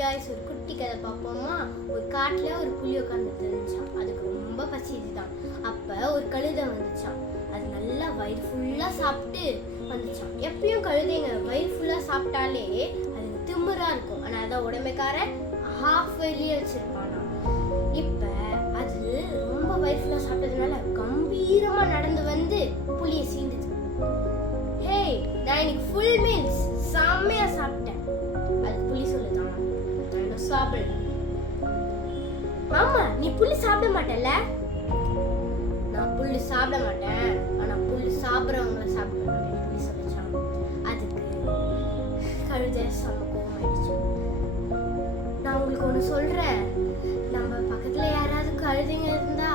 guys, ஒரு குட்டி கதை பார்ப்போமா. ஒரு காட்டுல ஒரு புலி உட்கார்ந்துட்டு இருந்துச்சாம். அதுக்கு ரொம்ப பசிச்சுதான். அப்ப ஒரு கழுதை வந்துச்சாம். அது நல்லா வயிறு ஃபுல்லா சாப்பிட்டு வந்துச்சாம். எப்பயும் கழுதைங்க வயிறு ஃபுல்லா சாப்பிட்டாலே அதுக்கு திமிரா இருக்கும். ஆனா அதான் உடமைக்காரன் ஹாஃப் வெளியே வச்சிருப்பானா. இப்ப அது ரொம்ப வயிறு ஃபுல்லா சாப்பிட்டதுனால கம்பீரமா நடந்து வந்து புலியை சீண்டுச்சு. ஹே, நான் இன்னைக்கு ஃபுல் மீல்ஸ் செம்மையா சாப்பிட்டேன். அது புலி சொல்லுதான், நான் சாப்பிட. ஆமா, நீ புல்லு சாப்பிட மாட்டல? நான் புல்லு சாப்பிட மாட்டேன், ஆனா புல்லு சாப்பிடுறவங்கள சாப்பிடுவேன் அப்படின்னு புலி சொல்லிச்சான். அதுக்கு கழுதை செம்ம கோவம் ஆயிடுச்சு. நான் உங்களுக்கு ஒண்ணு சொல்றேன், நம்ம பக்கத்துல யாராவது கழுதைங்க இருந்தா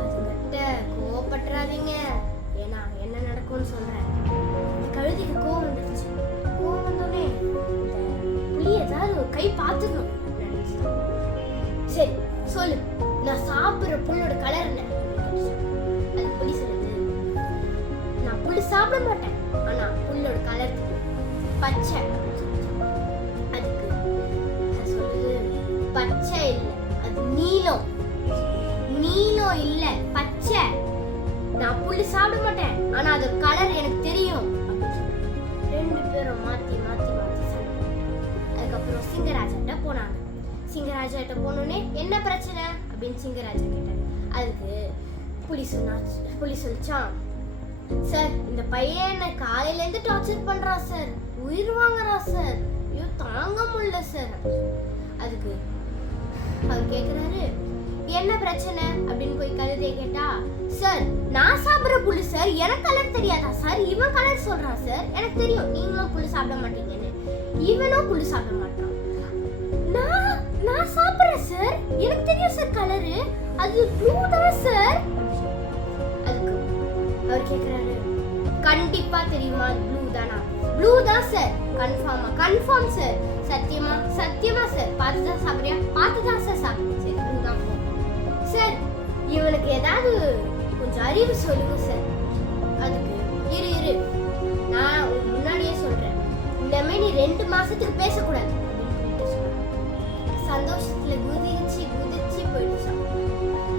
அதுகிட்ட கோவப்பட்டுறாதீங்க, ஏன்னா என்ன நடக்கும்னு சொல்றேன். கழுதைக்கு கோவம் வந்துருச்சு. கோவம் வந்தோடனே புலி ஏதாவது ஒரு கை பார்த்துக்கணும் நினைச்சுதான். சரி சொல்லு, நான் சாப்பிடுற புல்லோட கலர் என்ன? அது புலி சொல்லுது, நான் புல்லு சாப்பிட மாட்டேன், ஆனா புல்லோட கலர் பச்சை. அதுக்கு அது சொல்லுது, பச்சை இல்ல, அது நீலம். நீலம் இல்ல, பச்சை. நான் புல்லு சாப்பிட மாட்டேன், ஆனா அது கலர் எனக்கு தெரியும். ரெண்டு பேரும் மாத்தி மாத்தி மாத்தி சண்டை. அதுக்கப்புறம் சிங்கராஜாட்ட போனாங்க. சிங்கராஜாட்ட போனோடனே என்ன பிரச்சனை அப்படின்னு சிங்கராஜா கேட்டாங்க. அதுக்கு புலி சொல்லிச்சான், சார் இந்த பையன் என்ன காலையில இருந்து டார்ச்சர் பண்றான் சார், உயிர் வாங்குறா சார், ஐயோ தாங்க முடியல சார். அதுக்கு அவர் கேக்குறாரு, என்ன பிரச்சனை அப்படின்னு போய் கழுதையை கேட்டா, சார் நான் சாப்பிடுற புல்லு சார், எனக்கு கலர் தெரியாதா சார், இவன் கலர் சொல்றான் சார், எனக்கு தெரியும் நீங்களும் புல்லு சாப்பிட மாட்டீங்கன்னு. இவனும் புல்லு சாப்பிட மாட்டான், நான் சாப்பிடுறேன் சார், எனக்கு தெரியும் சார் கலரு, அது ப்ளூ தான் சார். அதுக்கு அவர் கேக்குறாரு, கண்டிப்பா தெரியுமா ப்ளூ தானா? ப்ளூ தான் சார். கன்ஃபார்மா? Confirm sir. சத்தியமா? சத்தியமா சார். பார்த்து தான் சாப்பிடுறியா? பார்த்து தான் சார் சாப்பிடுறேன். சரி ப்ளூ தான் சார். இவனுக்கு ஏதாவது கொஞ்சம் அறிவு சொல்லுங்க சார். அதுக்கு இரு நான் முன்னாடியே சொல்றேன், இனிமே நீ 2 மாசத்துக்கு பேசக்கூடாது அப்படின்னு சொல்றேன். சந்தோஷத்துல குதிச்சு போயிடுச்சான்.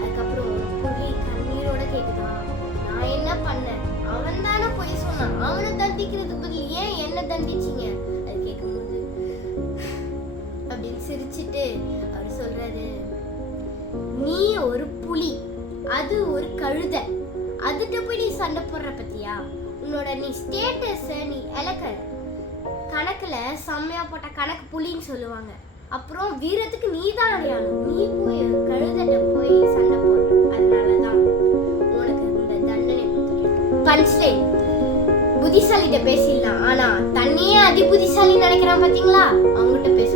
அதுக்கப்புறம் புலி கண்ணீரோட கேக்குதான், நான் என்ன பண்ணேன்? அவன் தானே போய் சொன்னான், அவனை தண்டிக்கிறதுக்கு பதில் ஏன் என்ன தண்டிச்சீங்க? அது கேட்கும்போது அப்படின்னு சிரிச்சுட்டு அவர் சொல்றாரு, நீ ஒரு புலி, அது ஒரு கழுதை, அதுகிட்ட போய் நீ சண்டை போடுற பத்தியா? உன்னோட நீ ஸ்டேட்டஸ நீ இழக்கிற. கணக்குல செம்மையா போட்ட கணக்கு புலின்னு சொல்லுவாங்க. அப்புறம் வீரத்துக்கு நீ தான் அடையாளம். நீ போய் கழுதைட்ட போய் சண்டை போடுற, அதனாலதான் உனக்கு இந்த தண்டனை கொடுத்துருக்கேன். பஞ்ச்லைன், புத்திசாலிட்ட பேசிடலாம், ஆனா தண்ணியே அதி புத்திசாலி நினைக்கிறான் பாத்தீங்களா, அவங்ககிட்ட பேச